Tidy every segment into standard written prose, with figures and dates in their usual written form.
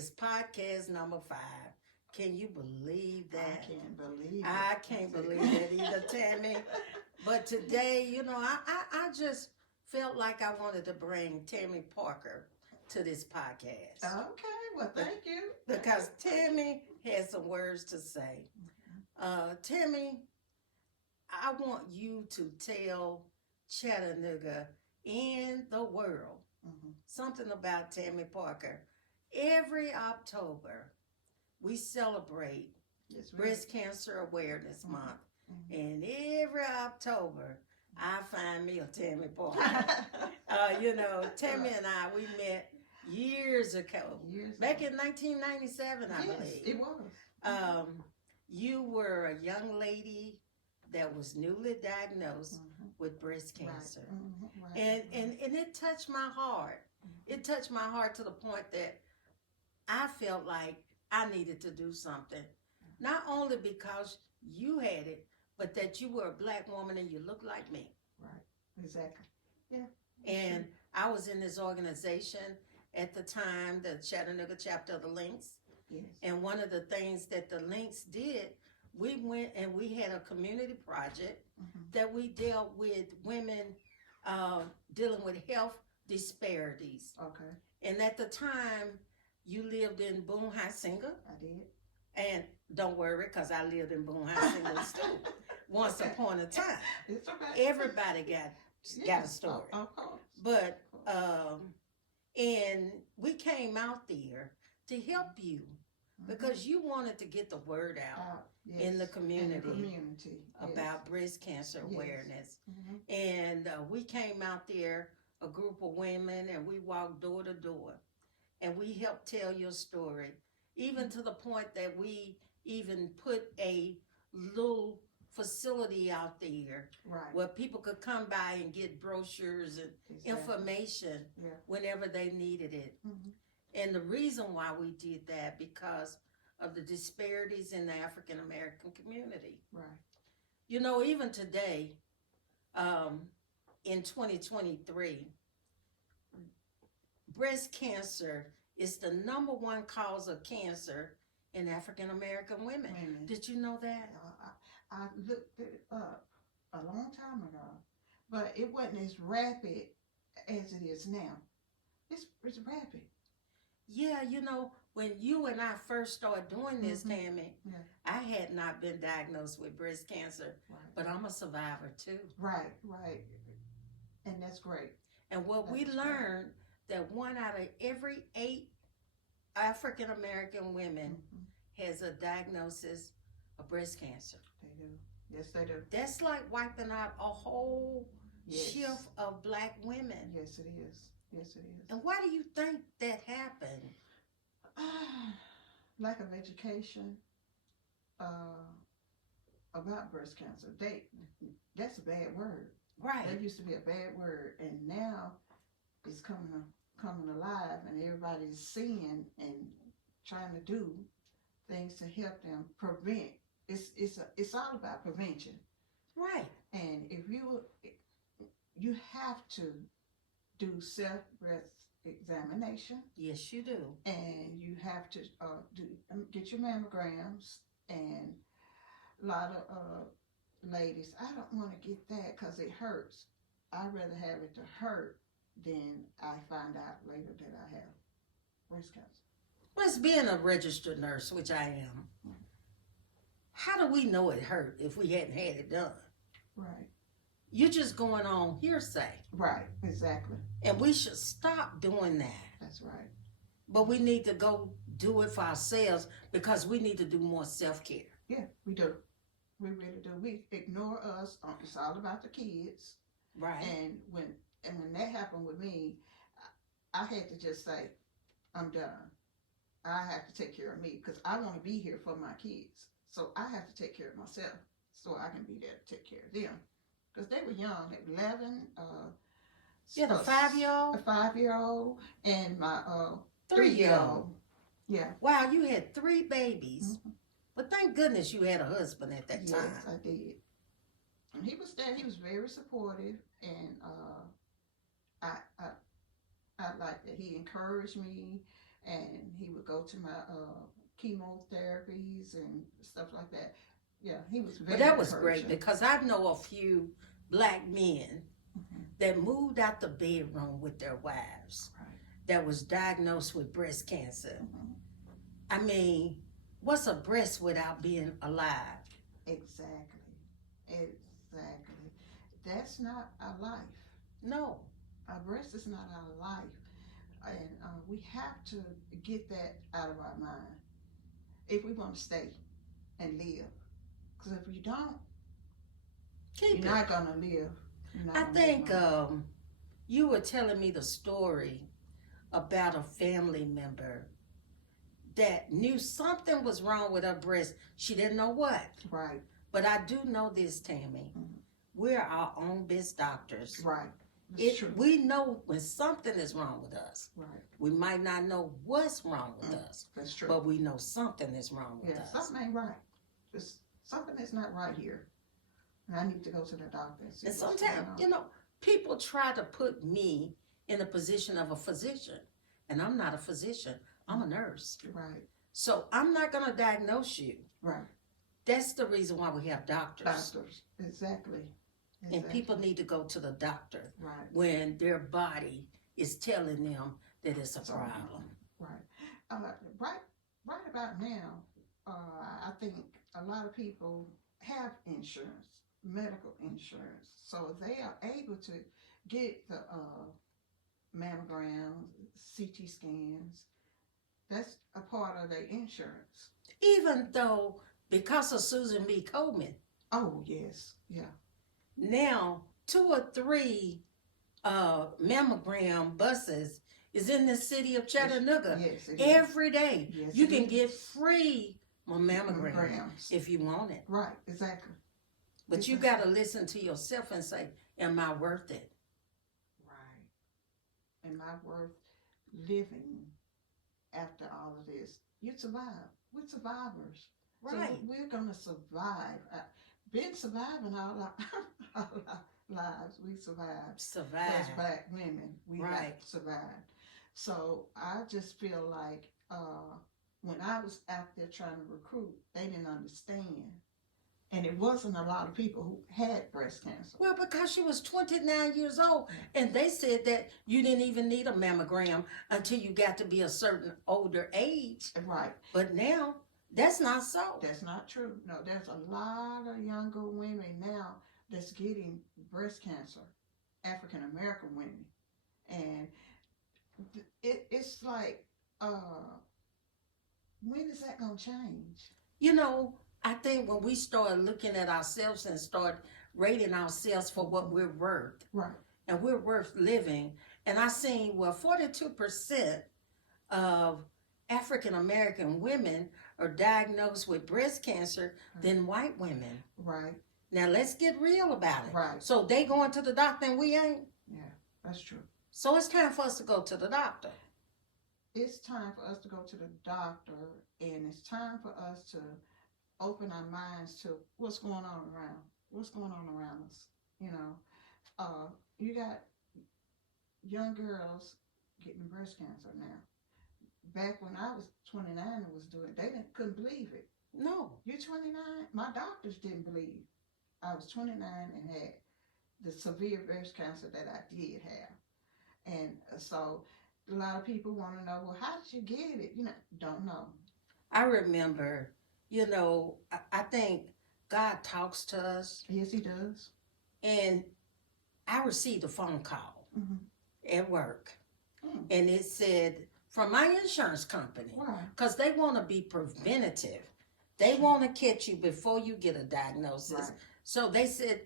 is podcast number 5. Can you believe that? I can't believe it. I can't believe that either, Tammy. But today, I just felt like I wanted to bring Tammy Parker to this podcast. Okay, well, thank you. Because Tammy has some words to say. Tammy, I want you to tell Chattanooga and the world something about Tammy Parker. Every October, we celebrate Breast Cancer Awareness Month. And every October, I find me a Tammy Parker. Tammy and I, we met years ago. Back in 1997, I believe. It was. You were a young lady that was newly diagnosed with breast cancer. Right. And it touched my heart. It touched my heart to the point that I felt like I needed to do something. Not only because you had it, but that you were a black woman and you looked like me. Right, exactly. Yeah. And I was in this organization at the time, the Chattanooga chapter of the Lynx. Yes. And one of the things that the Lynx did, we went and we had a community project that we dealt with women dealing with health disparities. Okay. And at the time, you lived in Boone High Singer. I did. And don't worry, because I lived in Boone High Singer too. Once upon a time. It's okay. Everybody got a story. Of course. But, and we came out there to help you because you wanted to get the word out in the community, about breast cancer awareness. And we came out there, a group of women, and we walked door to door. And we helped tell your story, even to the point that we even put a little facility out there where people could come by and get brochures and information whenever they needed it. And the reason why we did that, because of the disparities in the African American community. Right. Even today, in 2023, breast cancer is the number 1 cause of cancer in African American women. Did you know that? I looked it up a long time ago, but it wasn't as rapid as it is now. It's rapid. Yeah, when you and I first started doing this, Tammy, I had not been diagnosed with breast cancer, but I'm a survivor too. Right. And that's great. And what we learned, that 1 out of every 8 African American women has a diagnosis of breast cancer. They do. Yes, they do. That's like wiping out a whole shift of black women. Yes, it is. Yes, it is. And why do you think that happened? Lack of education about breast cancer. That's a bad word. Right. That used to be a bad word, and now it's coming alive, and everybody's seeing and trying to do things to help them prevent. It's all about prevention. Right. And if you have to do self-breast examination. Yes, you do. And you have to get your mammograms. And a lot of ladies, I don't want to get that because it hurts. I'd rather have it to hurt than I find out later that I have breast cancer. Well, as being a registered nurse, which I am, how do we know it hurt if we hadn't had it done? Right. You're just going on hearsay. Right, exactly. And we should stop doing that. That's right. But we need to go do it for ourselves because we need to do more self-care. Yeah, we do. We really do. We ignore us. It's all about the kids. Right. And when that happened with me, I had to just say, I'm done. I have to take care of me because I want to be here for my kids. So I have to take care of myself so I can be there to take care of them. Because they were young, at 11. The 5-year-old? A 5-year-old and my 3-year-old. Yeah. Wow, you had 3 babies. But thank goodness you had a husband at that time. Yes, I did. And he was there. He was very supportive. And I like that he encouraged me and he would go to my chemotherapies and stuff like that. Yeah, he was very. But that was great because I know a few black men that moved out the bedroom with their wives that was diagnosed with breast cancer. I mean, what's a breast without being alive? Exactly. That's not our life. No. Our breast is not our life. And we have to get that out of our mind if we want to stay and live. Because if you don't, you're not going to live. I think you were telling me the story about a family member that knew something was wrong with her breast. She didn't know what. Right. But I do know this, Tammy. We're our own best doctors. Right. We know when something is wrong with us. Right. We might not know what's wrong with us. That's true. But we know something is wrong with us. Something ain't right. Something is not right here. And I need to go to the doctor. And sometimes, people try to put me in a position of a physician. And I'm not a physician. I'm a nurse. Right. So I'm not going to diagnose you. Right. That's the reason why we have doctors. Doctors. Exactly. And people need to go to the doctor when their body is telling them that it's a problem. Right. Right about now, I think a lot of people have insurance, medical insurance, so they are able to get the mammograms, CT scans. That's a part of their insurance. Even though, because of Susan B. Komen. Oh, yes. Yeah. Now, 2 or 3 mammogram buses is in the city of Chattanooga. Yes, every day. Yes, you can get free mammograms if you want it. Right, exactly. But you got to listen to yourself and say, am I worth it? Right. Am I worth living after all of this? You survive. We're survivors. Right. So we're going to survive. Been surviving all our lives. We survived. As black women, we have survived. So I just feel like when I was out there trying to recruit, they didn't understand. And it wasn't a lot of people who had breast cancer. Well, because she was 29 years old, and they said that you didn't even need a mammogram until you got to be a certain older age. Right. But now, that's not so. That's not true. No, there's a lot of younger women now that's getting breast cancer, African American women. And it's like, when is that going to change? I think when we start looking at ourselves and start rating ourselves for what we're worth. Right. And we're worth living. And I seen, 42% of African American women are diagnosed with breast cancer than white women. Right. Now let's get real about it. Right. So they going to the doctor and we ain't? Yeah, that's true. So it's time for us to go to the doctor. It's time for us to go to the doctor, and it's time for us to open our minds to what's going on around us. You got young girls getting breast cancer now. Back when I was 29 and was doing it, they couldn't believe it. No. You're 29? My doctors didn't believe I was 29 and had the severe breast cancer that I did have. And so a lot of people want to know, well, how did you get it? Don't know. I remember, I think God talks to us. Yes, he does. And I received a phone call at work. And it said, from my insurance company. Why? Because they want to be preventative. They want to catch you before you get a diagnosis. Right. So they said,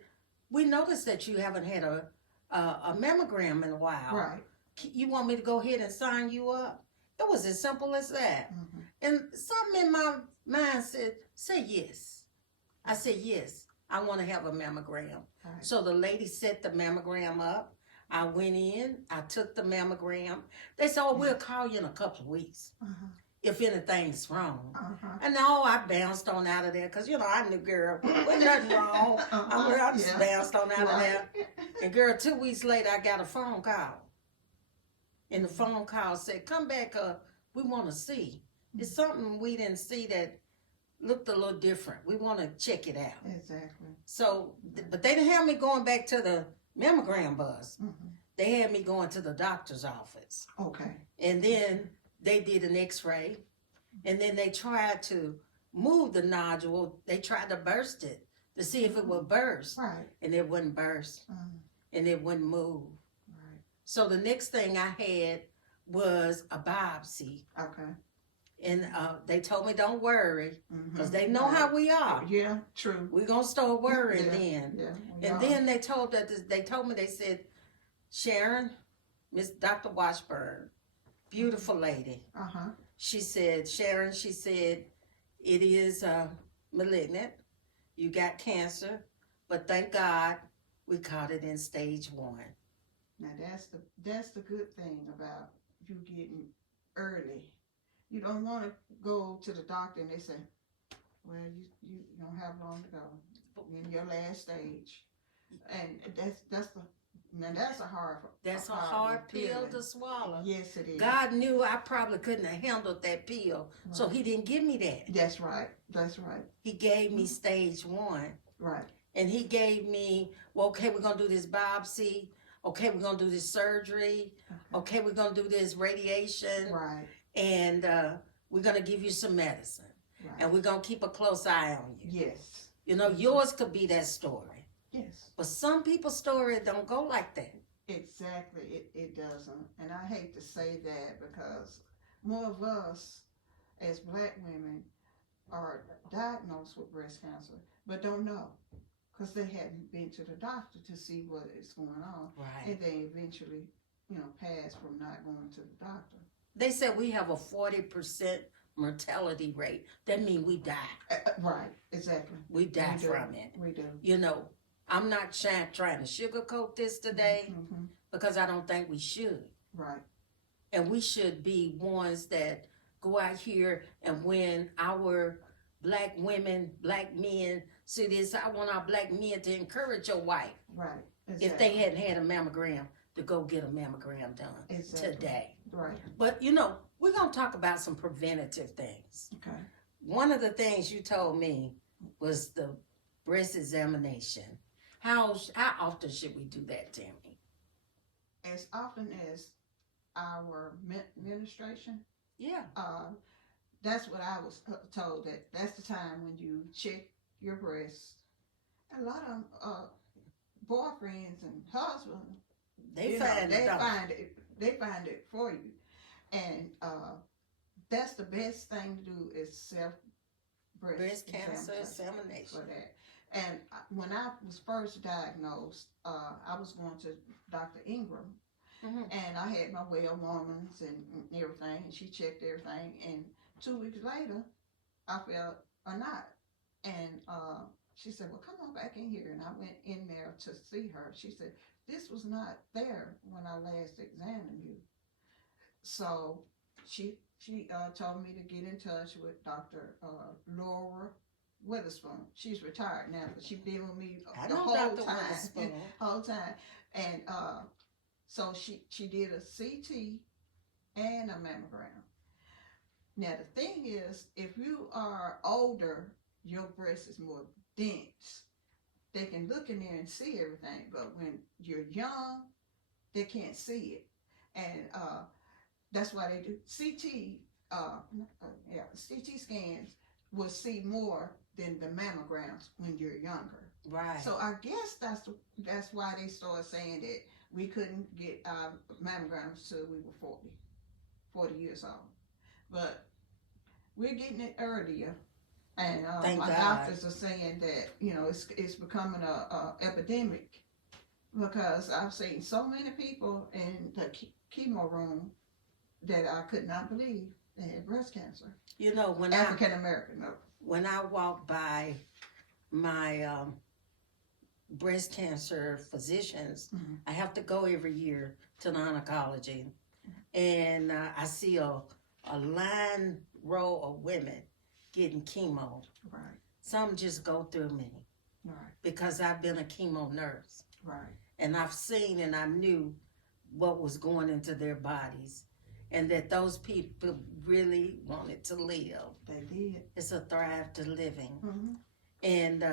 we noticed that you haven't had a mammogram in a while. Right. You want me to go ahead and sign you up? It was as simple as that. And something in my mind said, say yes. I said, yes, I want to have a mammogram. Right. So the lady set the mammogram up. I went in, I took the mammogram. They said, oh, we'll call you in a couple of weeks if anything's wrong. And I bounced on out of there because, I knew, girl, wasn't nothing wrong. I just bounced on out of there. And, girl, 2 weeks later, I got a phone call. And the phone call said, come back we want to see. It's something we didn't see that looked a little different. We want to check it out. Exactly. So, but they didn't have me going back to the mammogram bus. Mm-hmm. They had me going to the doctor's office. Okay. And then they did an x-ray. And then they tried to move the nodule. They tried to burst it to see if it would burst. Right. And it wouldn't burst. And it wouldn't move. Right. So the next thing I had was a biopsy. Okay. And they told me don't worry, because they know how we are. Yeah, true. We're going to start worrying then. Yeah, and then they told me, they said, Sharon, Miss Dr. Washburn, beautiful lady. She said, Sharon, she said, it is malignant. You got cancer, but thank God we caught it in stage 1. Now that's the good thing about you getting early. You don't want to go to the doctor and they say, well, you don't have long to go. You're in your last stage. And that's a hard pill to swallow. Yes, it is. God knew I probably couldn't have handled that pill, so he didn't give me that. That's right. That's right. He gave me stage 1. Right. And he gave me, well, okay, we're going to do this biopsy. Okay, we're going to do this surgery. Okay, we're going to do this radiation. Right. And we're going to give you some medicine. Right. And we're going to keep a close eye on you. Yes. You know, yours could be that story. Yes. But some people's story don't go like that. Exactly. It doesn't. And I hate to say that because more of us as Black women are diagnosed with breast cancer, but don't know because they hadn't been to the doctor to see what is going on. Right. And they eventually, pass from not going to the doctor. They said we have a 40% mortality rate. That means we die. Right, exactly. We die from it. We do. You know, I'm not trying to sugarcoat this today because I don't think we should. Right. And we should be ones that go out here and when our Black women, Black men see this, I want our Black men to encourage your wife. Right. Exactly. If they hadn't had a mammogram, to go get a mammogram done today. Right. But, we're going to talk about some preventative things. Okay. One of the things you told me was the breast examination. How often should we do that, Tammy? As often as our menstruation. Yeah. That's what I was told, that's the time when you check your breasts. A lot of boyfriends and husbands, they find it for you. And that's the best thing to do is breast cancer examination for that. And when I was first diagnosed, I was going to Dr. Ingram, and I had my well woman's and everything, and she checked everything, and 2 weeks later, I felt a knot, and she said, well, come on back in here, and I went in there to see her. She said, this was not there when I last examined you. So she told me to get in touch with Dr. Laura Witherspoon. She's retired now, but she's been with me the whole time. And so she did a CT and a mammogram. Now the thing is, if you are older, your breast is more dense. They can look in there and see everything, but when you're young, they can't see it. And that's why they do CT scans will see more than the mammograms when you're younger. Right. So I guess that's why they started saying that we couldn't get our mammograms till we were 40 years old. But we're getting it earlier. And my doctors are saying that, it's becoming a epidemic because I've seen so many people in the chemo room that I could not believe they had breast cancer. When African American, no. When I walk by my breast cancer physicians, I have to go every year to the oncology, and I see a line row of women getting chemo. Right. Some just go through me. Right. Because I've been a chemo nurse. Right. And I've seen and I knew what was going into their bodies. and that those people really wanted to live. They did. It's a thrive to living. Mm-hmm. And,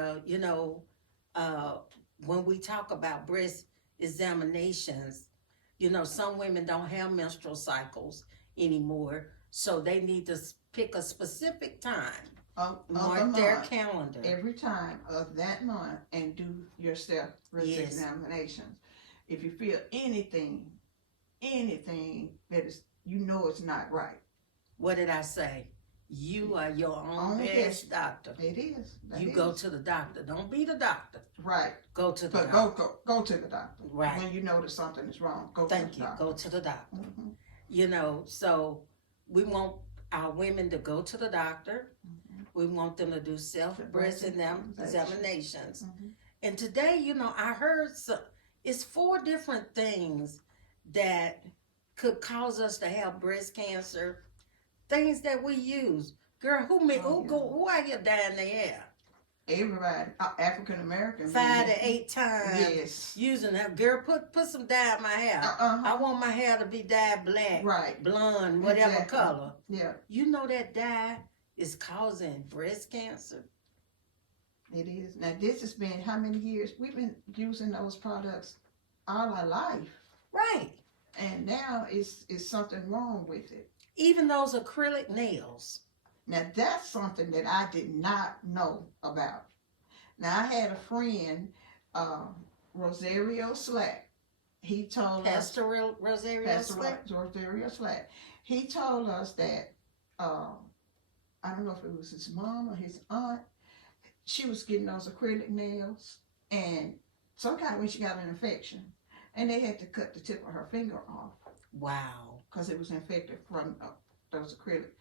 when we talk about breast examinations, some women don't have menstrual cycles anymore, so they need to pick a specific time, mark their calendar. Every time of that month and do your breast examinations. If you feel anything that is, it's not right. What did I say? You are your own best doctor. It is. You go to the doctor. Don't be the doctor. Right. Go to the doctor. Go to the doctor. Right. When you know that something is wrong, go to the doctor. Go to the doctor. Mm-hmm. So we want our women to go to the doctor. Mm-hmm. We want them to do breast examinations. Mm-hmm. And today, I heard it's 4 different things that could cause us to have breast cancer. Things that we use. Girl, who out here dying their hair? Everybody. African Americans. 5 to 8 times. Yes. Using that. Girl, put some dye in my hair. I want my hair to be dyed black. Right. Blonde, whatever color. Yeah. You know that dye is causing breast cancer? It is. Now, this has been how many years? We've been using those products all our life. Right. And now it's something wrong with it. Even those acrylic nails. Now, that's something that I did not know about. Now, I had a friend, Rosario Slack. He told Pastor Rosario Slack. He told us that, I don't know if it was his mom or his aunt, she was getting those acrylic nails, and some kind of way she got an infection, and they had to cut the tip of her finger off. Wow. Because it was infected from those acrylic.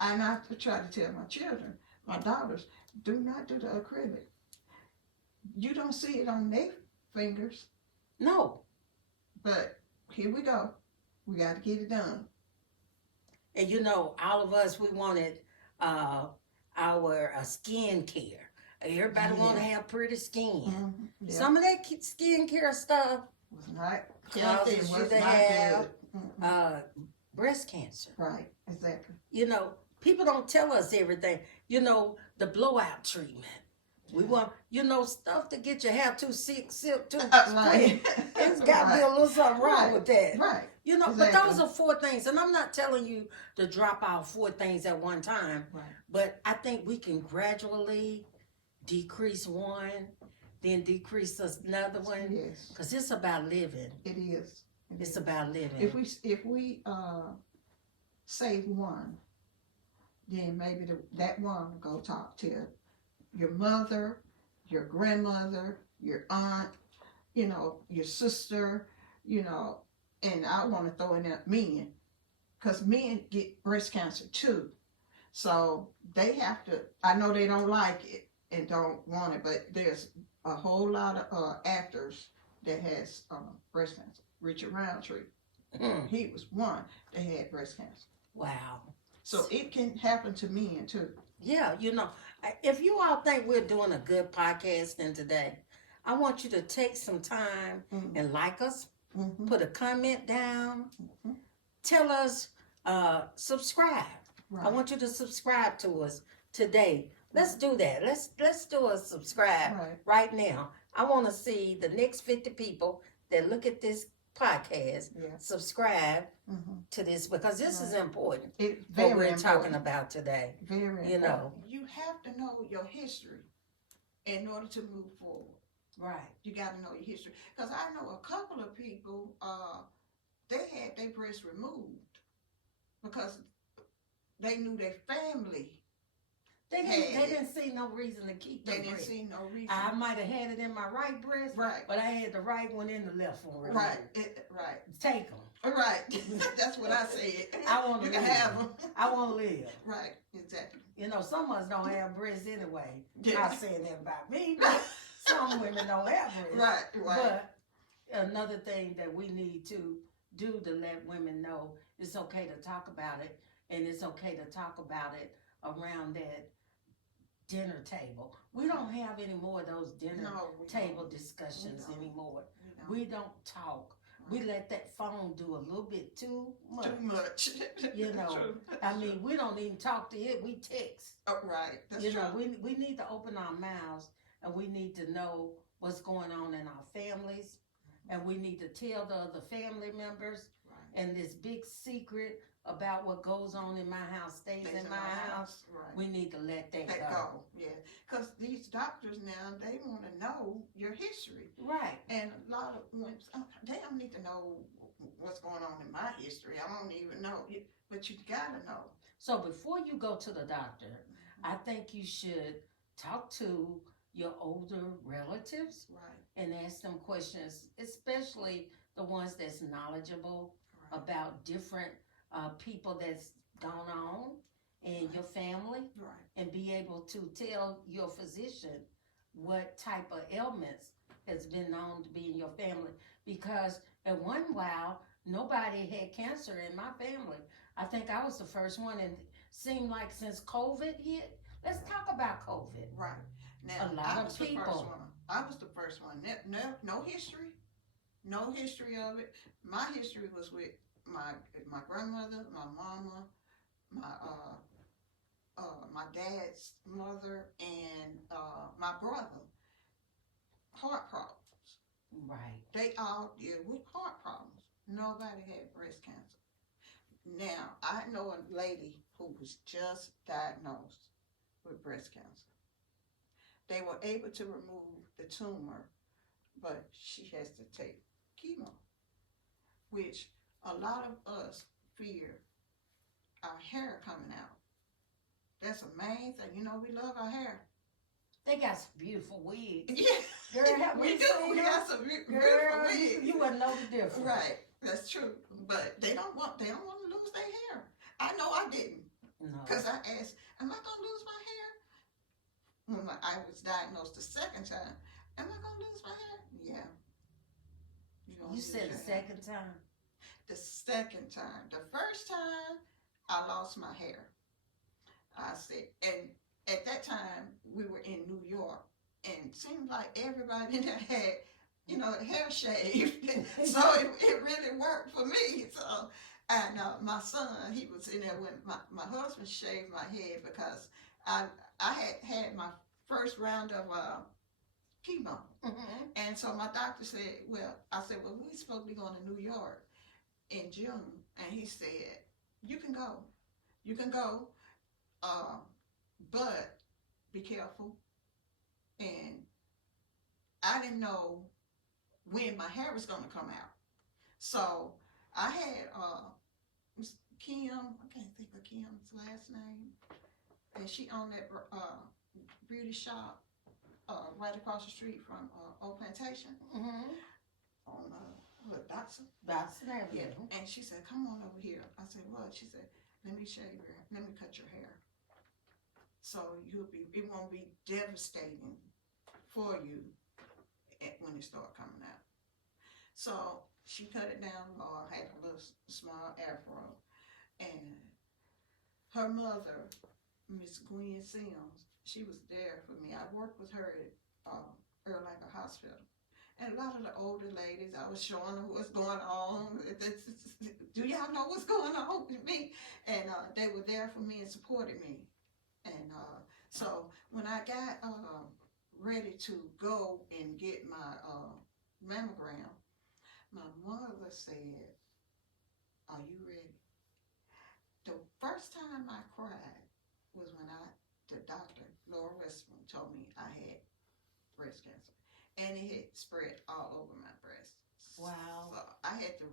And I try to tell my children, my daughters, do not do the acrylic. You don't see it on their fingers. No. But here we go. We got to get it done. And all of us, we wanted our skin care. Everybody want to have pretty skin. Mm-hmm. Yeah. Some of that skin care stuff was not causes you to have breast cancer. Right, exactly. People don't tell us everything. The blowout treatment. We want, stuff to get your hair too silk too right. It's got to be a little something wrong with that. Right. Exactly. But those are 4 things. And I'm not telling you to drop out 4 things at one time. Right. But I think we can gradually decrease one, then decrease another one. Yes. Because it's about living. It is. It's about living. If we save one, then maybe that one will go talk to your mother, your grandmother, your aunt, your sister, and I want to throw in there men, because men get breast cancer too. So they have to, I know they don't like it and don't want it, but there's a whole lot of actors that has breast cancer. Richard Roundtree, he was one that had breast cancer. Wow. So it can happen to men too. Yeah, if you all think we're doing a good podcasting today, I want you to take some time and like us, put a comment down, tell us, subscribe. Right. I want you to subscribe to us today. Let's do that. Let's do a subscribe right now. I want to see the next 50 people that look at this podcast subscribe to this, because this is important. It's what we're talking about today. Very important. You have to know your history in order to move forward. Right. You got to know your history. Because I know a couple of people, they had their breasts removed because they knew their family. They didn't see no reason to keep the breast. They didn't see no reason. I might have had it in my right breast, but I had the right one in the left one. Removed. Right. Take them. Right. That's what I said. I want to live. Have them. I want to live. Right. Exactly. Some of us don't have breasts anyway. Not saying that about me, but some women don't have breasts. Right. But another thing that we need to do to let women know it's okay to talk about it, and it's okay to talk about it around that dinner table. We don't have any more of those dinner table discussions anymore. We don't talk we let that phone do a little bit too much. Too much. You know, I mean, we don't even talk to it. We text. Oh, right. That's you true. know, we need to open our mouths and we need to know what's going on in our families, and we need to tell the other family members. Right. And this big secret about what goes on in my house stays in my house. Right. We need to let that go. Yeah, because these doctors now, they want to know your history. Right. And a lot of ones, they don't need to know what's going on in my history. I don't even know, but you gotta know. So before you go to the doctor, I think you should talk to your older relatives. Right. And ask them questions, especially the ones that's knowledgeable. Right. About different people that's gone on in your family. Right. And be able to tell your physician what type of ailments has been known to be in your family. Because at one while, nobody had cancer in my family. I think I was the first one, and seemed like since COVID hit, let's talk about COVID. Right. Now, a lot of people. I was the first one. No history. No history of it. My history was with my grandmother, my mama, my dad's mother, and my brother. Heart problems. Right. They all deal with heart problems. Nobody had breast cancer. Now, I know a lady who was just diagnosed with breast cancer. They were able to remove the tumor, but she has to take chemo, which a lot of us fear our hair coming out. That's a main thing. You know, we love our hair. They got some beautiful wigs. Yeah, girl, we do. We got some beautiful wigs. You wouldn't know the difference. Right, that's true. But they don't want to lose their hair. I know I didn't. No. Because I asked, am I going to lose my hair? When I was diagnosed the second time, am I going to lose my hair? Yeah. You said the second time? The second time. The first time, I lost my hair. I said, and at that time, we were in New York, and it seemed like everybody in there had, hair shaved. So it really worked for me. So, and my son, he was in there when my husband shaved my head because I had my first round of chemo. Mm-hmm. And so my doctor said, we're supposed to be going to New York in June. And he said, you can go, but be careful. And I didn't know when my hair was going to come out. So I had Kim, I can't think of Kim's last name, and she owned that beauty shop right across the street from Old Plantation. Mm-hmm. On Dotson Avenue. Yeah. And she said, come on over here. I said, what? She said, let me cut your hair. So it won't be devastating for you when it starts coming out. So she cut it down low. I had a little small afro. And her mother, Miss Gwen Sims, she was there for me. I worked with her at Erlacher Hospital. And a lot of the older ladies, I was showing them what's going on. Do y'all know what's going on with me? And they were there for me and supported me. And so when I got ready to go and get my mammogram, my mother said, are you ready? The first time I cried was when the doctor, Laura Westman, told me I had breast cancer. And it had spread all over my breast. Wow. So I had to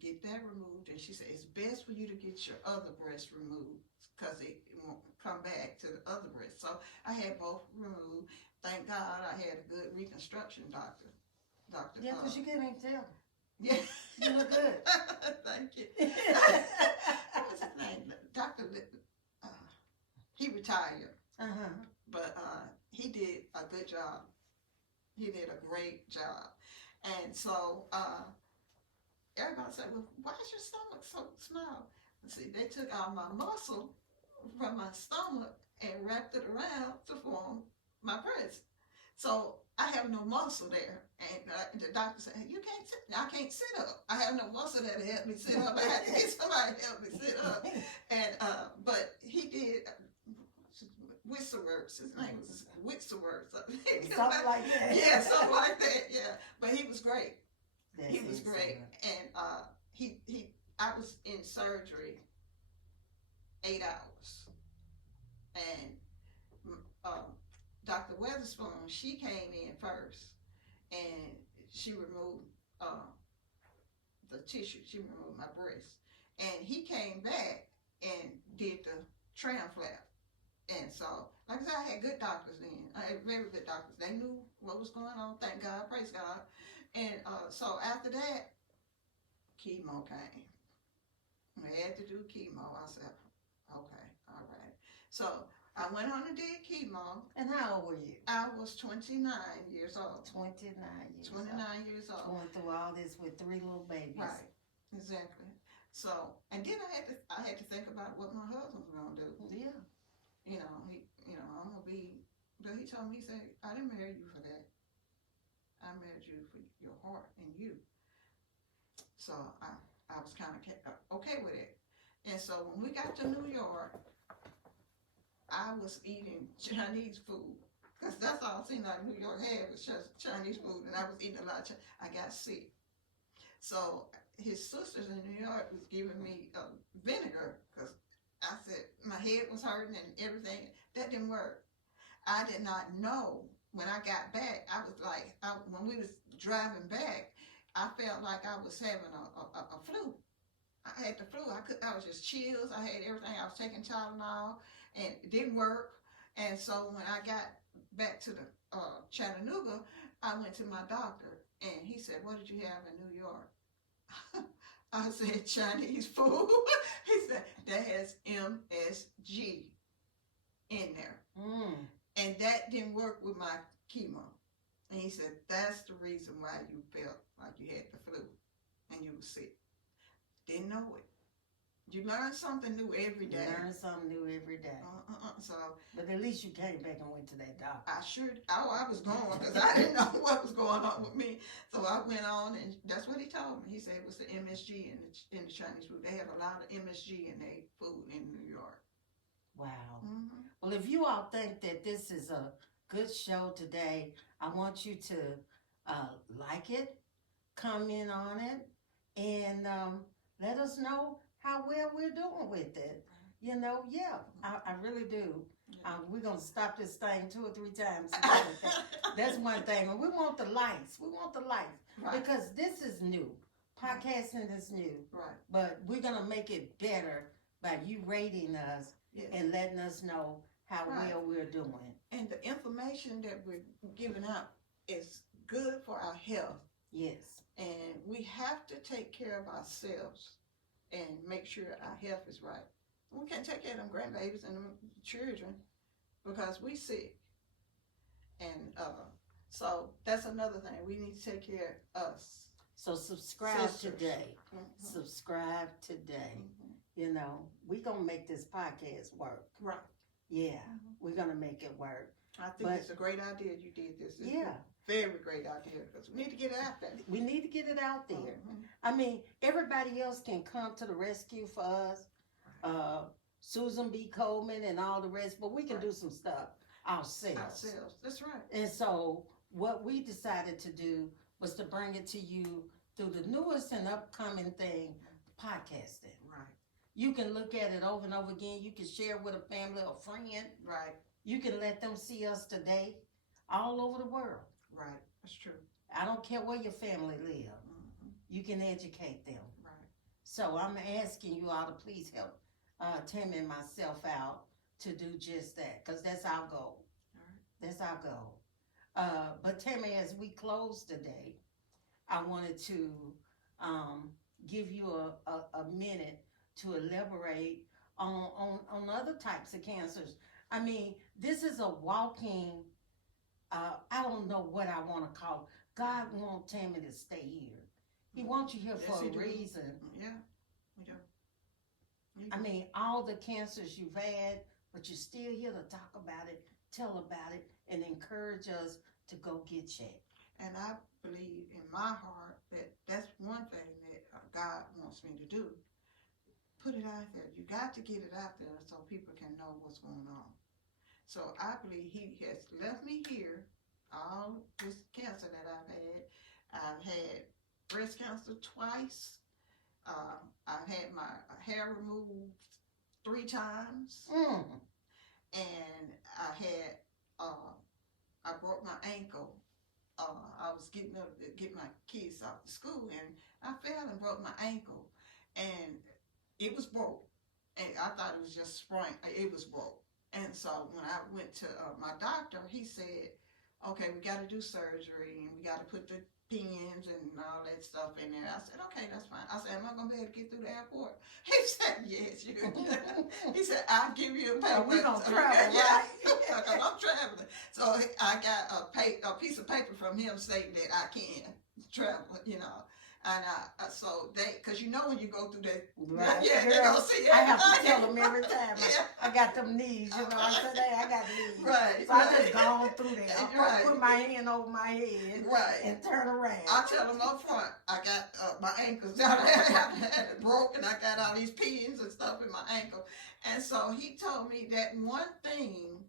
get that removed. And she said, it's best for you to get your other breast removed because it won't come back to the other breast. So I had both removed. Thank God I had a good reconstruction doctor. Yeah, because you can't even tell. Yeah. You look good. Thank you. What's his name? Dr. He retired. Uh-huh. But he did a good job. He did a great job. And so everybody said, well, why is your stomach so small? See, they took out my muscle from my stomach and wrapped it around to form my breast. So I have no muscle there. And the doctor said, you can't sit. I can't sit up. I have no muscle there to help me sit up. I had to get somebody to help me sit up. And, but he did, Whistleworks. His name was Whistleworks. Something like that. Yeah, something like that. Yeah, but he was great. That's he was excellent. great, and I was in surgery 8 hours, and Dr. Weatherspoon, she came in first, and she removed the tissue. She removed my breast, and he came back and did the tram flap. And so, like I said, I had good doctors then. I had very good doctors. They knew what was going on. Thank God, praise God. And so after that, chemo came. I had to do chemo. I said, okay, all right. So I went on and did chemo. And how old were you? I was 29 years old. 29 years 29 old. years old. Going through all this with 3 little babies. Right, exactly. So, and then I had to think about what my husband was gonna do. Yeah. I'm gonna be. But he told me, he said, I didn't marry you for that. I married you for your heart and you. So I was kind of okay with it. And so when we got to New York, I was eating Chinese food. Because that's all it seemed like New York had was just Chinese food. And I was eating a lot of Chinese. I got sick. So his sisters in New York was giving me vinegar. Because I said my head was hurting and everything. That didn't work. I did not know. When I got back, I was like, when we was driving back, I felt like I was having a flu. I had the flu. I was just chills. I had everything. I was taking Tylenol, and it didn't work. And so when I got back to the Chattanooga, I went to my doctor, and he said, "What did you have in New York?" I said, "Chinese food." He said, "That has MSG in there." And that didn't work with my chemo. And he said, that's the reason why you felt like you had the flu and you were sick. Didn't know it. You learn something new every day. You learn something new every day. So, but at least you came back and went to that doctor. I was going because I didn't know what was going on with me. So I went on, and that's what he told me. He said it was the MSG in the Chinese food. They have a lot of MSG in their food in New York. Wow. Mm-hmm. Well, if you all think that this is a good show today, I want you to like it, comment on it, and let us know how well we're doing with it. You know, I really do. We're going to stop this thing 2 or 3 times. That's one thing. And we want the likes. Right. Because this is new. Podcasting is new. Right. But we're going to make it better by you rating us. Yes. And letting us know how well we're doing. And the information that we're giving out is good for our health. Yes. And we have to take care of ourselves and make sure our health is right. We can't take care of them grandbabies and them children because we sick. And so that's another thing. We need to take care of us. So subscribe today. Mm-hmm. Subscribe today. Mm-hmm. You know, we're going to make this podcast work. Right. Yeah, mm-hmm. We're going to make it work. I think it's a great idea you did this. It's a very great idea because we need to get it out there. We need to get it out there. Mm-hmm. I mean, everybody else can come to the rescue for us. Right. Susan B. Coleman and all the rest, but we can do some stuff ourselves. That's right. And so what we decided to do was to bring it to you through the newest and upcoming thing, podcasting. Right. You can look at it over and over again. You can share with a family or friend. Right. You can let them see us today all over the world. Right. That's true. I don't care where your family live. Mm-hmm. You can educate them. Right. So I'm asking you all to please help Tammy and myself out to do just that because that's our goal. All right. That's our goal. But Tammy, as we close today, I wanted to give you a minute to elaborate on other types of cancers. I mean, this is a walking, I don't know what I want to call it. God wants Tammy to stay here. He wants you here for a reason. Yeah, we do. I mean, all the cancers you've had, but you're still here to talk about it, tell about it, and encourage us to go get checked. And I believe in my heart that that's one thing that God wants me to do. Put it out there. You got to get it out there so people can know what's going on. So I believe he has left me here, all this cancer that I've had breast cancer twice. I've had my hair removed 3 times. And I broke my ankle. I was getting up to get my kids off to school, and I fell and broke my ankle, and it was broke. And I thought it was just sprained. It was broke. And so when I went to my doctor, he said, okay, we got to do surgery, and we got to put the pins and all that stuff in there. I said, okay, that's fine. I said, am I going to be able to get through the airport? He said, yes, you can. He said, I'll give you a paper. We're going to travel, right? Because I'm traveling. So I got a piece of paper from him stating that I can travel, you know. And so because you know when you go through that, right. Yeah, Girl, they gonna see I have to everything. tell them every time. Yeah. I got them knees, you know. I said, hey, I got knees. Right. So I just gone through there. I Right. put my hand over my head, Right. and turn around. I tell them up front, I got my ankles down. I had it broken. I got all these pins and stuff in my ankle. And so he told me that one thing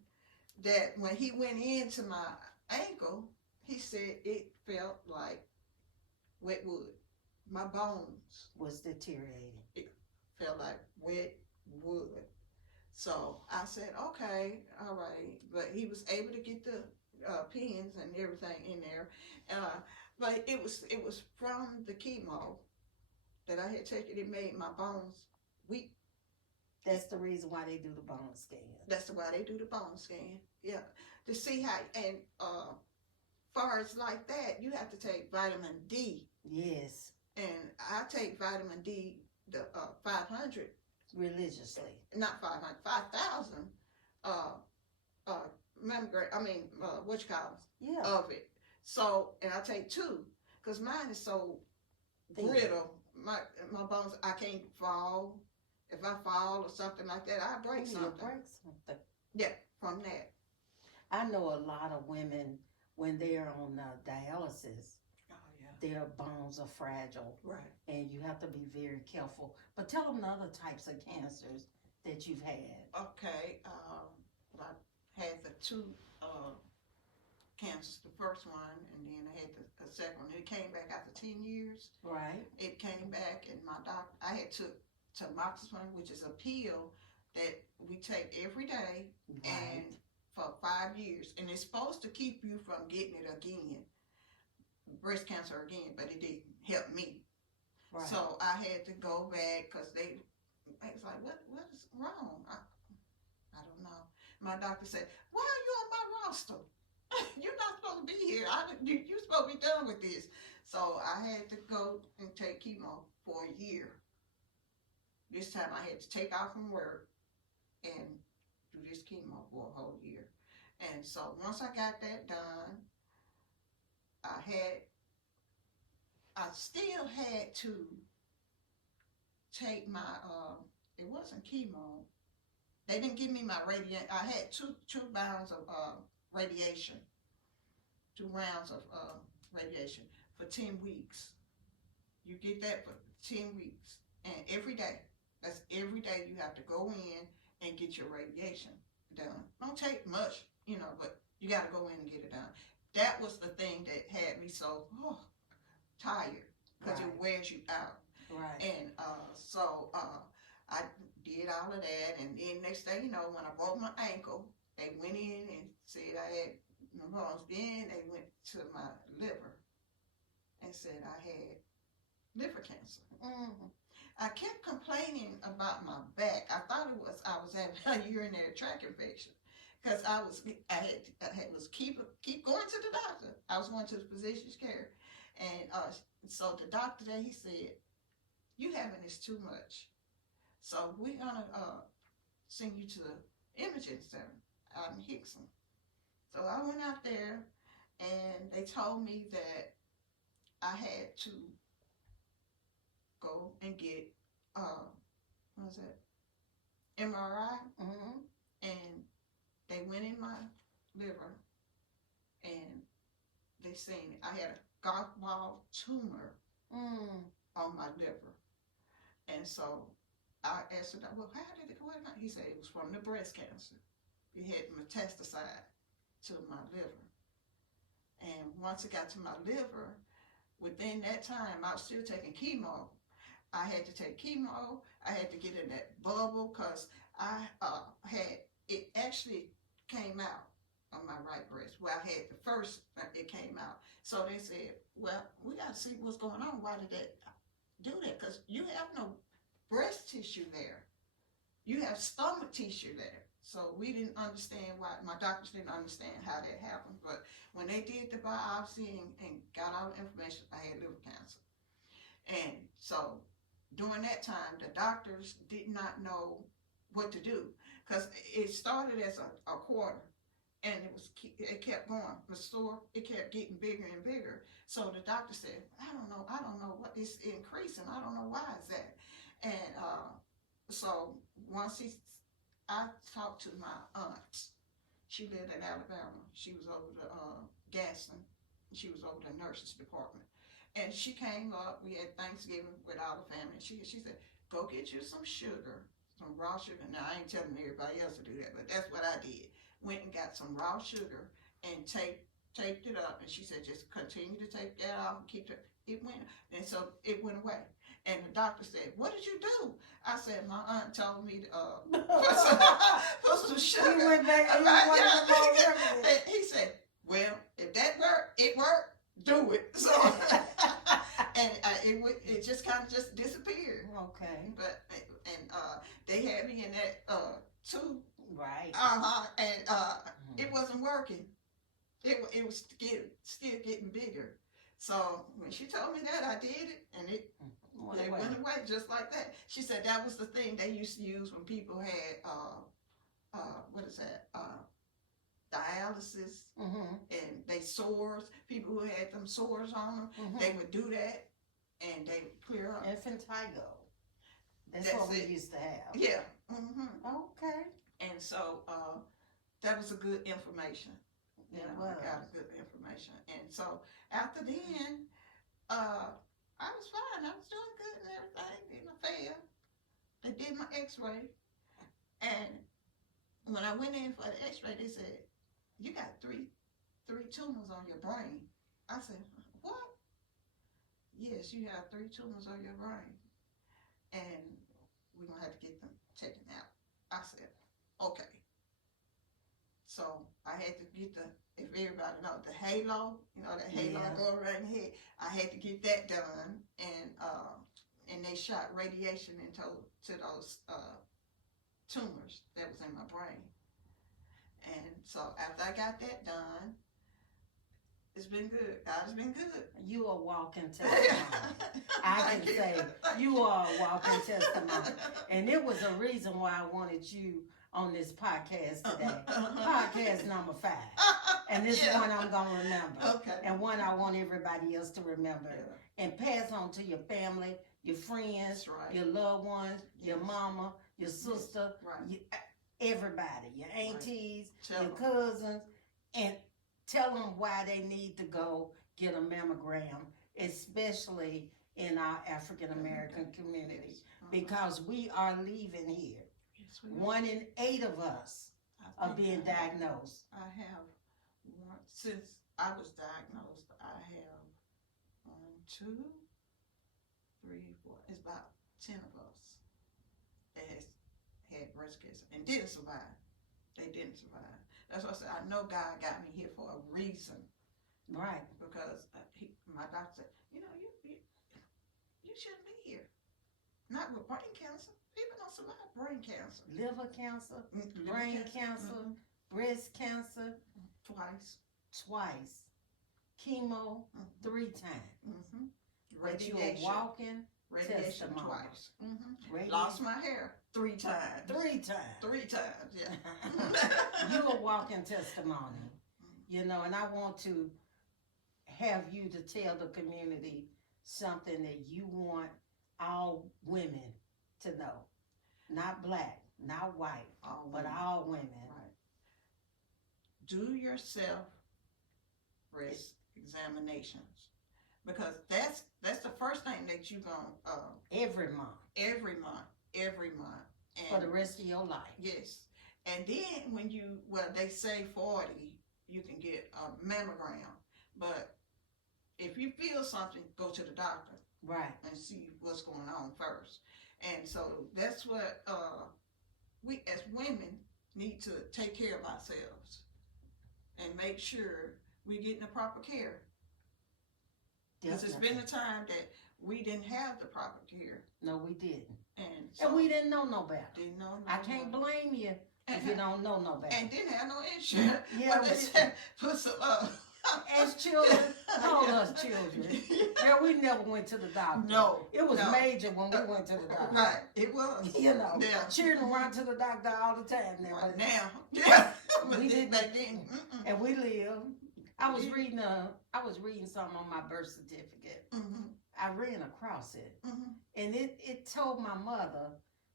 that when he went into my ankle, he said it felt like wet wood. My bones was deteriorating. It felt like wet wood. So I said, okay, all right. But he was able to get the pins and everything in there. But it was from the chemo that I had taken. It made my bones weak. That's the reason why they do the bone scan. That's why they do the bone scan. Yeah, to see how. And far as like that, you have to take vitamin D. Yes. And I take vitamin D, the 500 religiously. Not 500, 5,000 mammogram. I mean, what you call it? Yeah. Of it. So, and I take 2 because mine is so brittle. My bones, I can't fall. If I fall or something like that, I break something. Yeah, from that. I know a lot of women when they're on dialysis. Their bones are fragile. Right. And you have to be very careful. But tell them the other types of cancers that you've had. Okay. I had the 2 cancers. The first one, and then I had the second one. It came back after 10 years. Right. It came back, and my doctor, I had took tamoxifen, which is a pill that we take every day, right. And for 5 years. And it's supposed to keep you from getting it again. Breast cancer again, but it didn't help me. Right. So I had to go back because they was like, what is wrong? I don't know. My doctor said, why are you on my roster? You're not supposed to be here. You're supposed to be done with this. So I had to go and take chemo for a year. This time I had to take off from work and do this chemo for a whole year. And so once I got that done, I still had to take my, it wasn't chemo. They didn't give me my radiation. I had two rounds of radiation, 2 rounds of radiation for 10 weeks. You get that for 10 weeks. And every day, that's every day you have to go in and get your radiation done. Don't take much, but you got to go in and get it done. That was the thing that had me so tired because it wears you out. Right. And so I did all of that, and then next thing you know, when I broke my ankle, they went in and said I had no bones. Then they went to my liver and said I had liver cancer. Mm-hmm. I kept complaining about my back. I thought I was having a urinary tract infection. Because I was keep going to the doctor. I was going to the physician's care, and so the doctor there, he said, "You having this too much, so we're gonna send you to the imaging center out in Hickson." So I went out there, and they told me that I had to go and get what was that? MRI, and they went in my liver and they seen it. I had a golf ball tumor on my liver. And so I asked her, well, how did it go? He said it was from the breast cancer. It had metastasized to my liver. And once it got to my liver, within that time, I was still taking chemo. I had to take chemo. I had to get in that bubble because I had, it actually came out on my right breast. Well, I had the first, it came out. So they said, well, we got to see what's going on. Why did that do that? Because you have no breast tissue there. You have stomach tissue there. So we didn't understand why, my doctors didn't understand how that happened. But when they did the biopsy and got all the information, I had liver cancer. And so during that time, the doctors did not know what to do because it started as a quarter and it kept going. The store, it kept getting bigger and bigger. So the doctor said, I don't know what is increasing. I don't know why is that. And so once I talked to my aunt. She lived in Alabama. She was over the Gaston. She was over the nurses department. And she came up, we had Thanksgiving with all the family. She said, go get you some sugar, some raw sugar. Now, I ain't telling everybody else to do that, but that's what I did. Went and got some raw sugar and taped it up. And she said, just continue to take that off and keep it went. And so it went away. And the doctor said, what did you do? I said, my aunt told me to put some sugar. He went back and he said, well, if that worked, it worked. Do it. So, and it just kind of just disappeared. Okay. But they had me in that tube. Right. And it wasn't working. It was still getting bigger. So when she told me that, I did it, and it went away just like that. She said that was the thing they used to use when people had what is that? Dialysis, and they sores. People who had them sores on them, they would do that, and they would clear up. Infantile. That's what we used to have. Yeah. Okay. And so that was a good information. You know, I got a good information. And so after then, I was fine. I was doing good and everything. Didn't fail. They did my x-ray. And when I went in for the x-ray, they said, you got three tumors on your brain. I said, what? Yes, you have 3 tumors on your brain. And we're going to have to get them taken out. I said, okay. So I had to get if everybody knows, the halo, that halo go around the head. I had to get that done. And they shot radiation into those tumors that was in my brain. And so after I got that done, it's been good. God has been good. You are walking testimony. I can say you are a walking testimony. And it was a reason why I wanted you on this podcast today. Podcast number 5. And this one I'm going to remember. Okay. And one I want everybody else to remember. Yeah. And pass on to your family, your friends, your loved ones, your mama, your sister, everybody, your aunties, your cousins, and tell them why they need to go get a mammogram, especially in our African American community, because we are leaving here. Yes, 1 in 8 of us are being diagnosed. I have since I was diagnosed. I have 1, 2, 3, 4. It's about 10 of us that has had breast cancer and didn't survive. They didn't survive. That's why I said I know God got me here for a reason. Right. Because my doctor said, you shouldn't be here. Not with brain cancer. People don't survive brain cancer. Liver cancer, brain cancer, breast cancer. Twice. Chemo 3 times. But you are walking radiation testimony. Twice. Lost my hair 3 times. 3 times. 3 times, yeah. You are walking testimony. And I want to have you to tell the community something that you want all women to know. Not black, not white, but all women. Right. Do yourself breast examinations, because that's the first thing that you gonna every month and for the rest of your life. Yes. And then when they say 40, you can get a mammogram, but if you feel something, go to the doctor, right, and see what's going on first. And so that's what we as women need to take care of ourselves and make sure we're getting the proper care. Because it's been a time that we didn't have the proper care. No, we didn't. And we didn't know no better. Didn't know no I can't blame you if you don't know no better. And didn't have no insurance. Yeah, but they said, put some as children, all us children, girl, we never went to the doctor. No. It was major when we went to the doctor. Right, it was. You know, yeah. Children run to the doctor all the time now. Right now, yeah. We did back then. And we lived. I was reading something on my birth certificate. Mm-hmm. I ran across it, mm-hmm. and it told my mother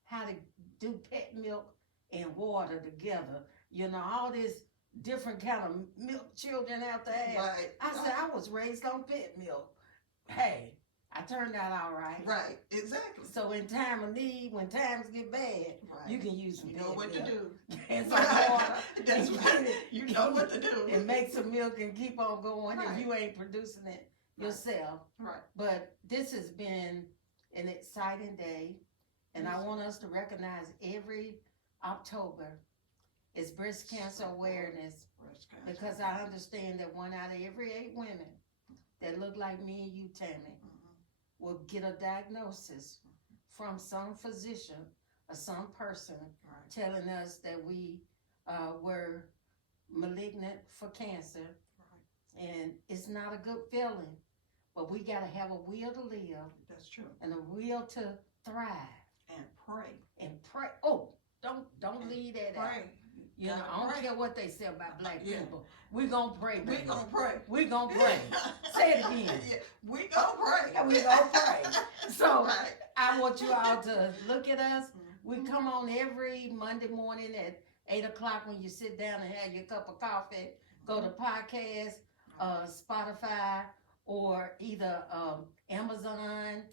how to do pet milk and water together. You know, all this different kind of milk children out there. Right. I said I was raised on pet milk. Hey, I turned out all right. Right. Exactly. So in time of need, when times get bad, right. you can use some. You know what milk. to do. And some water. That's right. You know what to do. And make some milk and keep on going. Right. If you ain't producing it yourself. Right. But this has been an exciting day, and I want us to recognize every October is breast cancer awareness, because I understand that 1 out of every 8 women that look like me and you, Tammy, will get a diagnosis from some physician or some person telling us that we were malignant for cancer, and it's not a good feeling, but we got to have a will to live. That's true. And a will to thrive. And pray. And pray. Oh, don't leave that out. Pray. You know, I don't care what they say about black Yeah. people. We gonna pray, baby. We gonna pray. We gonna pray. Say it again. Yeah. We gonna pray. We gonna pray. So right. I want you all to look at us. We come on every Monday morning at 8 o'clock when you sit down and have your cup of coffee. Go to podcast, Spotify, or either Amazon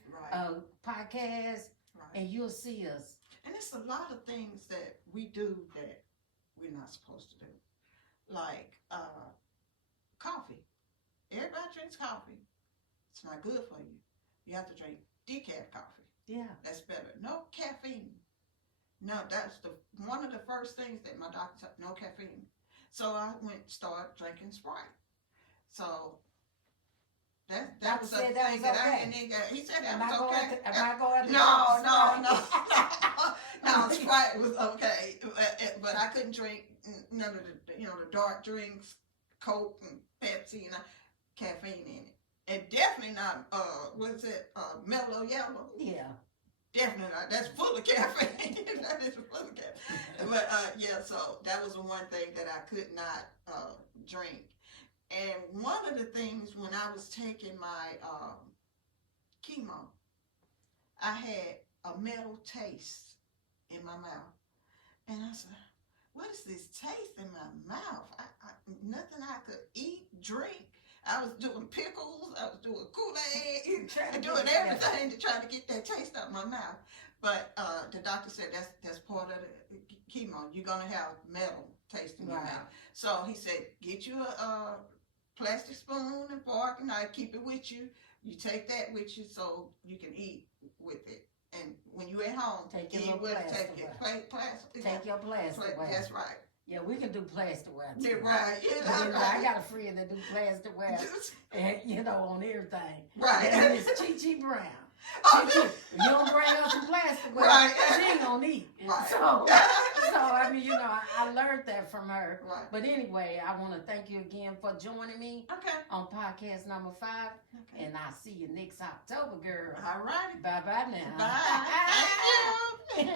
podcast, and you'll see us. And it's a lot of things that we do that we're not supposed to do. Like coffee. Everybody drinks coffee. It's not good for you. You have to drink decaf coffee. Yeah. That's better. No caffeine. No, that's one of the first things that my doctor said, no caffeine. So I started drinking Sprite. So that was the thing that okay. I didn't get. He said that was okay. Am I going to No, Sprite was okay, but I couldn't drink none of the dark drinks, Coke and Pepsi, and caffeine in it, and definitely not Mellow Yellow. Yeah, definitely not. That's full of caffeine. That is full of caffeine. But yeah, so that was the one thing that I could not drink. And one of the things when I was taking my chemo, I had a metal taste in my mouth. And I said, what is this taste in my mouth? Nothing I could eat, drink. I was doing pickles. I was doing Kool-Aid. And doing everything to try to get that taste out of my mouth. But the doctor said that's part of the chemo. You're going to have metal taste in your mouth. So he said, get you a plastic spoon and fork, and I keep it with you. You take that with you so you can eat with it. And when you at home, take your plastic away. Take your plastic away. That's right. Yeah, we can do plasticware too. Yeah, right. Yeah, I got a friend that do plasticware, and on everything. Right. And it's Chi Brown. If you don't bring us some plasticware, right. She ain't gonna eat. Right. So I mean, I learned that from her. Right. But anyway, I want to thank you again for joining me. Okay. On podcast number 5. Okay. And I'll see you next October, girl. All right. Bye-bye now. Bye. Thank you.